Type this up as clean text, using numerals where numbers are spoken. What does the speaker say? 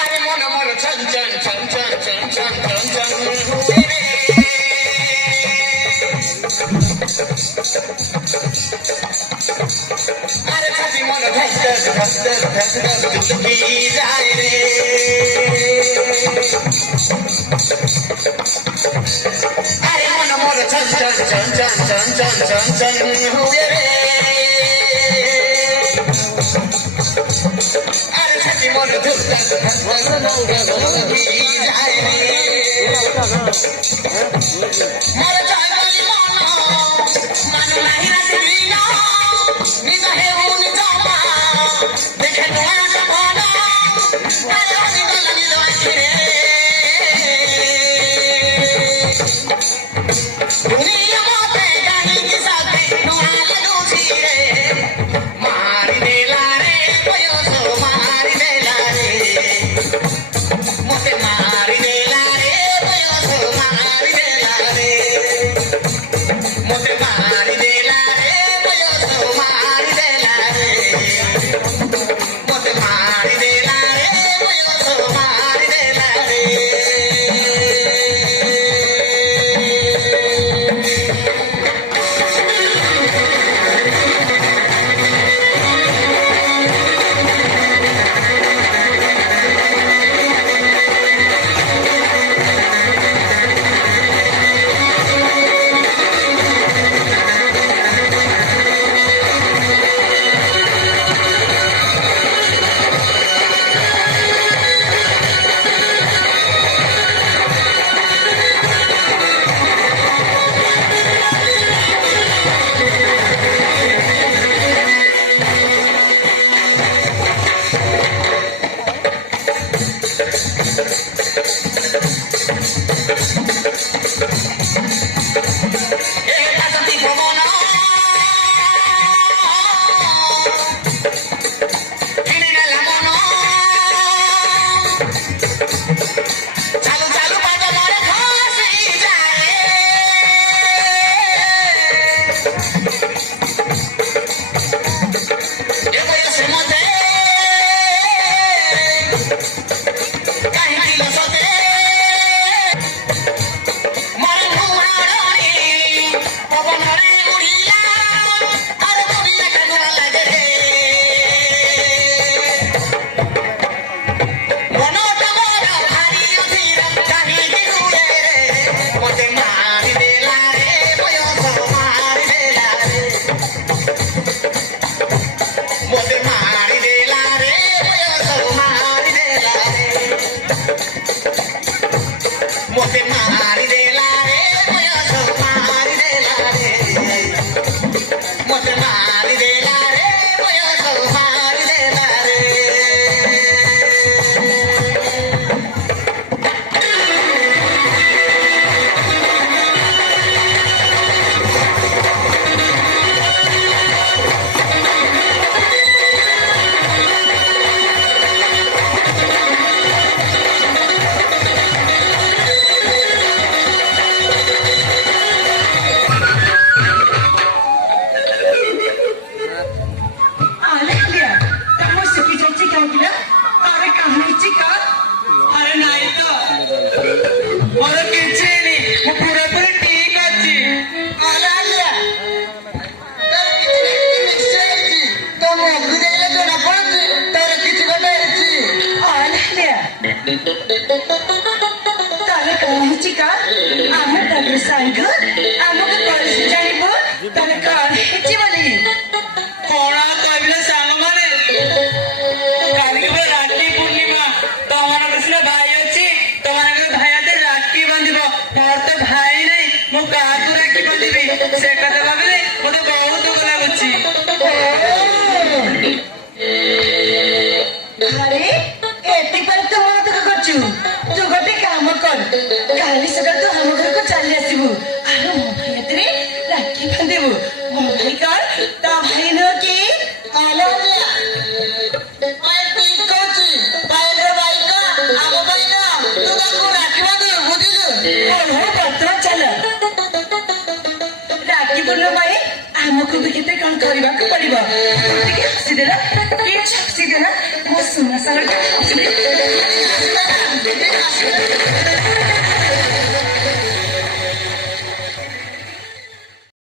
अरे मन मोर छन छन छन छन छन छन छन छन अरे छाती मन धस धस धस धस धस धस दुखी जाए रे अरे मन मोर छन छन छन छन छन छन छन छन हुए रे अरे छाती मन धस धस धस धस दुखी जाए रे मोर चागली मन मन नहीं रखीला निज है उन जामा देखे तुम्हारा सपना अरे निज लगी लगी रे दुनिया मोते जानी की साथे तुम्हारे दूसरी रे मारी देला रे कोयो सो मारी देला रे मोते मारी देला रे कोयो सो मारी देला रे मोते मारी देला रे कोयो सो मारी देला रे मोते मारी देला रे कोयो सो मारी देला रे ଆମକୁ ବି କେତେ କଣ କରିବାକୁ ପଡିବ ଟିକେ ହସିଦେଲା ଟିକେ ହସିଦେଲା ମୋ ସୁନା ସାଗର